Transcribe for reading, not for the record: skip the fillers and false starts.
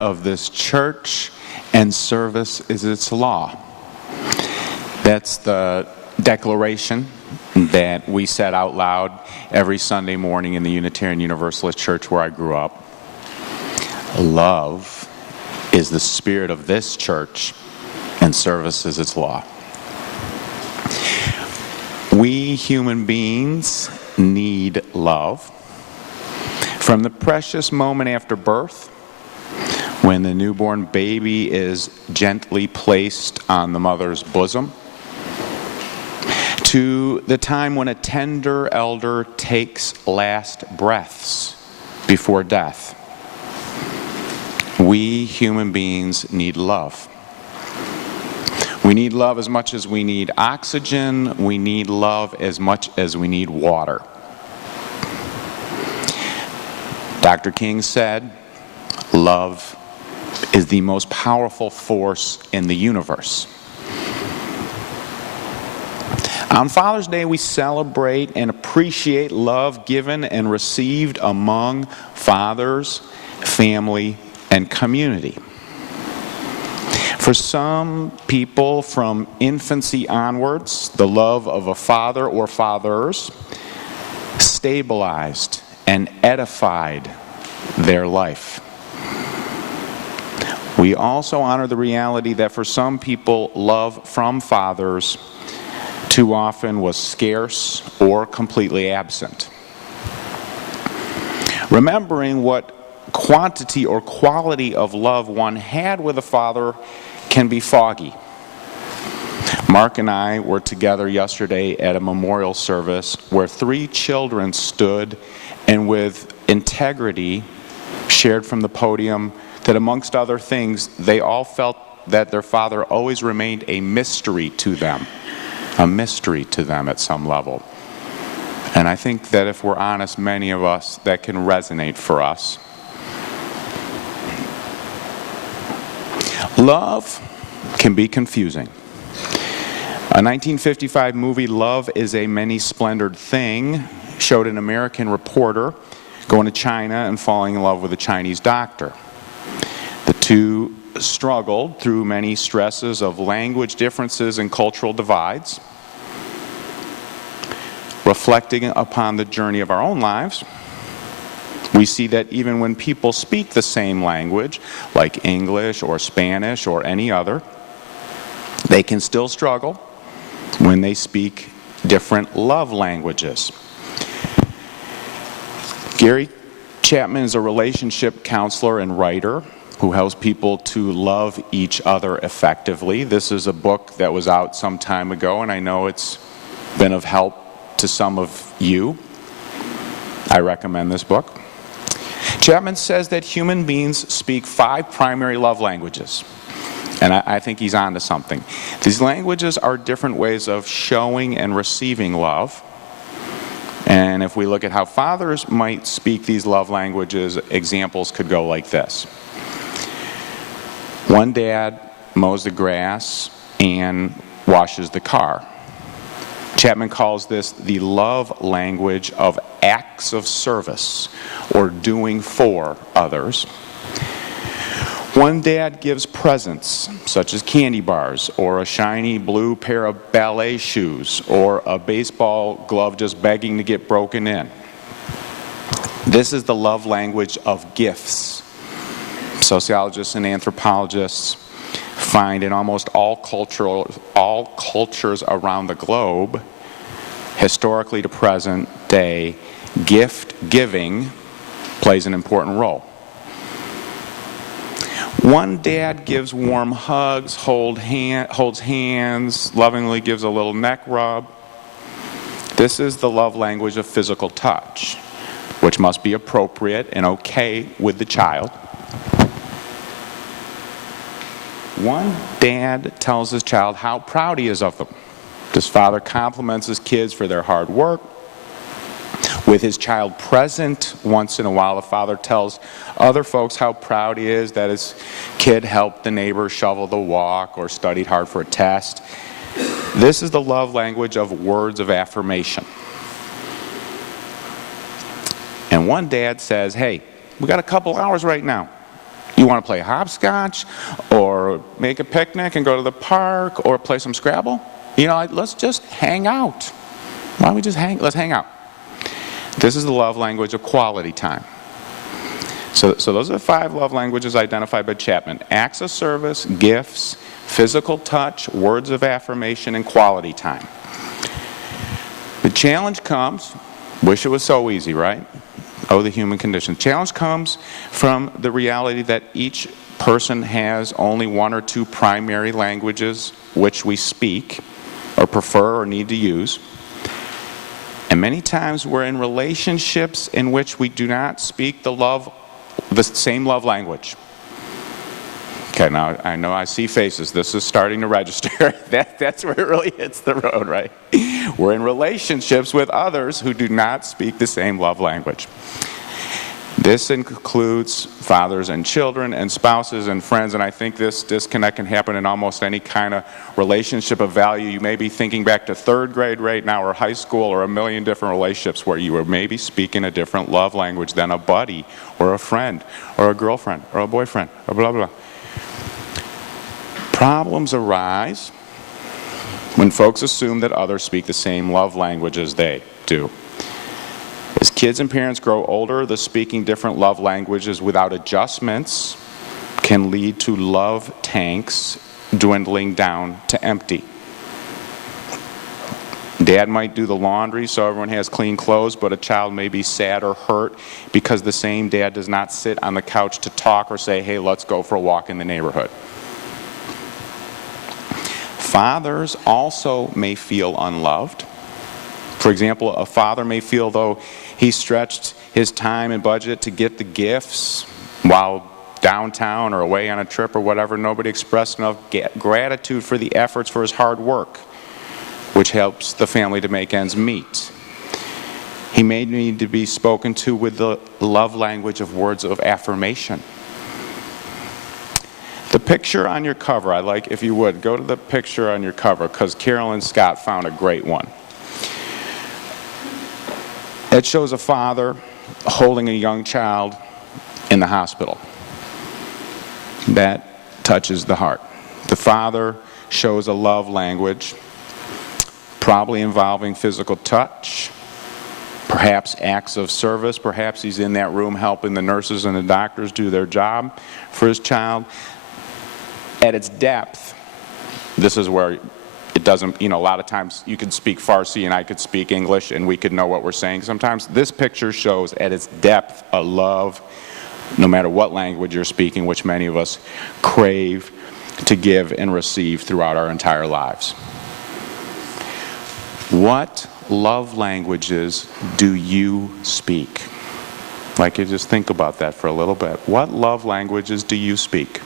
of this church, and service is its law. That's the declaration that we said out loud every Sunday morning in the Unitarian Universalist Church where I grew up. Love is the spirit of this church, and service is its law. We human beings need love. From the precious moment after birth, when the newborn baby is gently placed on the mother's bosom, to the time when a tender elder takes last breaths before death, we human beings need love. We need love as much as we need oxygen. We need love as much as we need water. Dr. King said, love is the most powerful force in the universe. On Father's Day, we celebrate and appreciate love given and received among fathers, family, and community. For some people, from infancy onwards, the love of a father or fathers stabilized and edified their life. We also honor the reality that for some people, love from fathers too often was scarce or completely absent. Remembering what quantity or quality of love one had with a father can be foggy. Mark and I were together yesterday at a memorial service where 3 children stood and with integrity shared from the podium that amongst other things, they all felt that their father always remained a mystery to them at some level. And I think that if we're honest, many of us, that can resonate for us. Love can be confusing. A 1955 movie, Love is a Many-Splendored Thing, showed an American reporter going to China and falling in love with a Chinese doctor. The two struggled through many stresses of language differences and cultural divides. Reflecting upon the journey of our own lives, we see that even when people speak the same language, like English or Spanish or any other, they can still struggle when they speak different love languages. Gary Chapman is a relationship counselor and writer who helps people to love each other effectively. This is a book that was out some time ago, and I know it's been of help to some of you. I recommend this book. Chapman says that human beings speak 5 primary love languages, and I think he's on to something. These languages are different ways of showing and receiving love. And if we look at how fathers might speak these love languages, examples could go like this. One dad mows the grass and washes the car. Chapman calls this the love language of acts of service or doing for others. One dad gives presents, such as candy bars, or a shiny blue pair of ballet shoes, or a baseball glove just begging to get broken in. This is the love language of gifts. Sociologists and anthropologists find in almost all cultures around the globe, historically to present day, gift giving plays an important role. One dad gives warm hugs, holds hands, lovingly gives a little neck rub. This is the love language of physical touch, which must be appropriate and okay with the child. One dad tells his child how proud he is of them. This father compliments his kids for their hard work. With his child present, once in a while, the father tells other folks how proud he is that his kid helped the neighbor shovel the walk or studied hard for a test. This is the love language of words of affirmation. And one dad says, hey, we got a couple hours right now. You want to play hopscotch, or make a picnic and go to the park, or play some Scrabble? Let's just hang out. Why don't we just let's hang out. This is the love language of quality time. So those are the 5 love languages identified by Chapman: acts of service, gifts, physical touch, words of affirmation, and quality time. The challenge comes, wish it was so easy, right? Oh, the human condition. The challenge comes from the reality that each person has only 1 or 2 primary languages which we speak, or prefer, or need to use. And many times we're in relationships in which we do not speak the same love language. Okay, now I know I see faces. This is starting to register. That's where it really hits the road, right? We're in relationships with others who do not speak the same love language. This includes fathers and children and spouses and friends, and I think this disconnect can happen in almost any kind of relationship of value. You may be thinking back to 3rd grade right now, or high school, or a million different relationships where you were maybe speaking a different love language than a buddy, or a friend, or a girlfriend, or a boyfriend, or blah, blah, blah. Problems arise when folks assume that others speak the same love language as they do. As kids and parents grow older, the speaking different love languages without adjustments can lead to love tanks dwindling down to empty. Dad might do the laundry so everyone has clean clothes, but a child may be sad or hurt because the same dad does not sit on the couch to talk or say, hey, let's go for a walk in the neighborhood. Fathers also may feel unloved. For example, a father may feel though he stretched his time and budget to get the gifts while downtown or away on a trip or whatever, nobody expressed enough gratitude for the efforts for his hard work, which helps the family to make ends meet. He may need to be spoken to with the love language of words of affirmation. The picture on your cover, I'd like, if you would, go to the picture on your cover, because Carolyn Scott found a great one. It shows a father holding a young child in the hospital. That touches the heart. The father shows a love language, probably involving physical touch, perhaps acts of service. Perhaps he's in that room helping the nurses and the doctors do their job for his child. At its depth, this is where it doesn't, a lot of times you could speak Farsi and I could speak English and we could know what we're saying. Sometimes this picture shows at its depth a love, no matter what language you're speaking, which many of us crave to give and receive throughout our entire lives. What love languages do you speak? I'd like you to just think about that for a little bit. What love languages do you speak?